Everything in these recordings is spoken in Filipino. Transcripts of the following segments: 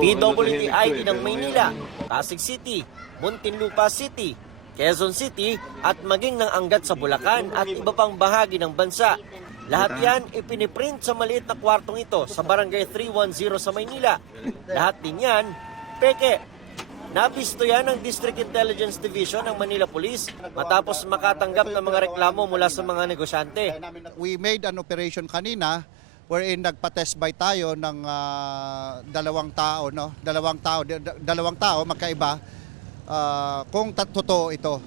PWD ID ng Maynila, Pasig City, Muntinlupa City, Quezon City at maging ng Angat sa Bulacan at iba pang bahagi ng bansa. Lahat yan ipiniprint sa maliit na kwartong ito sa Barangay 310 sa Maynila. Lahat din yan, peke. Napisto yan ng District Intelligence Division ng Manila Police matapos makatanggap ng mga reklamo mula sa mga negosyante. We made an operation kanina wherein nagpa-test by tayo ng dalawang tao, no? Dalawang tao magkaiba kung totoo ito.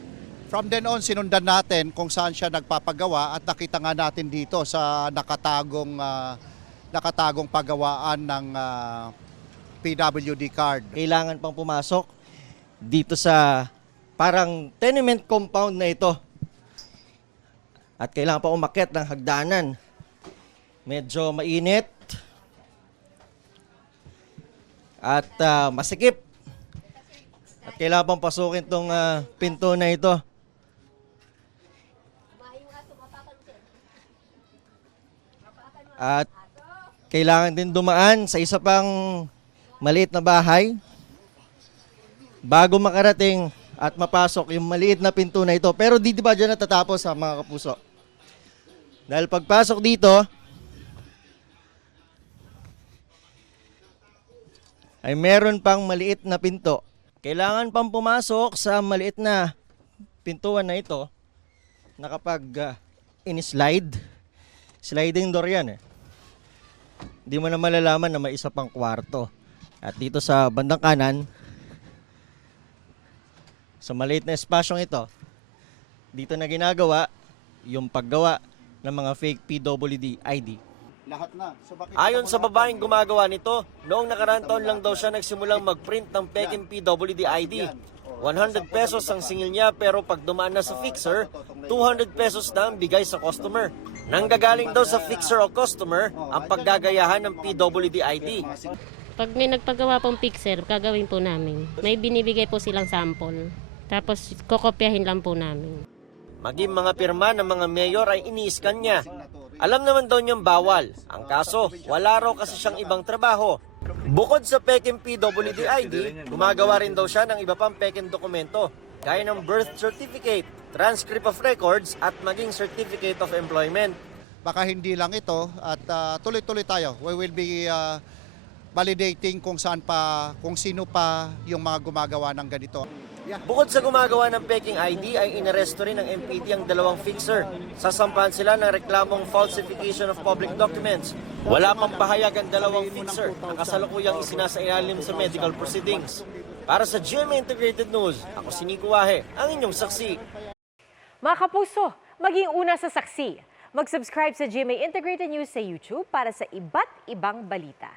From then on, sinundan natin kung saan siya nagpapagawa at nakita nga natin dito sa nakatagong paggawaan ng PWD card. Kailangan pang pumasok dito sa parang tenement compound na ito. At kailangan pa umakyat ng hagdanan. Medyo mainit. At masikip. At kailangan pang pasukin itong pinto na ito. At kailangan din dumaan sa isa pang maliit na bahay bago makarating at mapasok yung maliit na pinto na ito. Pero di ba dyan natatapos mga kapuso? Dahil pagpasok dito, ay meron pang maliit na pinto. Kailangan pang pumasok sa maliit na pintuan na ito na kapag in-slide, sliding door yan eh. Hindi mo na malalaman na may isa pang kwarto. At dito sa bandang kanan, sa maliit na espasyong ito, dito na ginagawa yung paggawa ng mga fake PWD ID. Lahat na. Ayon sa babaeng gumagawa nito, noong nakaraang taon lang daw siya nagsimulang mag-print ng peking PWD ID. 100 pesos ang singil niya pero pag dumaan na sa fixer, 200 pesos na ang bigay sa customer. Nanggagaling daw sa fixer o customer ang paggagayahan ng PWD ID. Pag may nagpagawa pong fixer, gagawin po namin. May binibigay po silang sample. Tapos kokopyahin lang po namin. Maging mga pirma ng mga mayor ay ini-scan niya. Alam naman daw niyang bawal. Ang kaso, wala raw kasi siyang ibang trabaho. Bukod sa peking PWD ID, gumagawa rin daw siya ng iba pang peking dokumento, gaya ng birth certificate, transcript of records at maging certificate of employment. Baka hindi lang ito at tuloy-tuloy tayo. We will be validating kung sino pa yung mga gumagawa ng ganito. Bukod sa gumagawa ng peking ID ay inaresto rin ng MPD ang dalawang fixer. Sasampahan sila ng reklamong falsification of public documents. Wala pang pahayag ang dalawang fixer na kasalukuyang isinasailalim sa medical proceedings. Para sa GMA Integrated News, ako si Nico Wahe, ang inyong saksi. Mga kapuso, maging una sa saksi. Mag-subscribe sa GMA Integrated News sa YouTube para sa iba't ibang balita.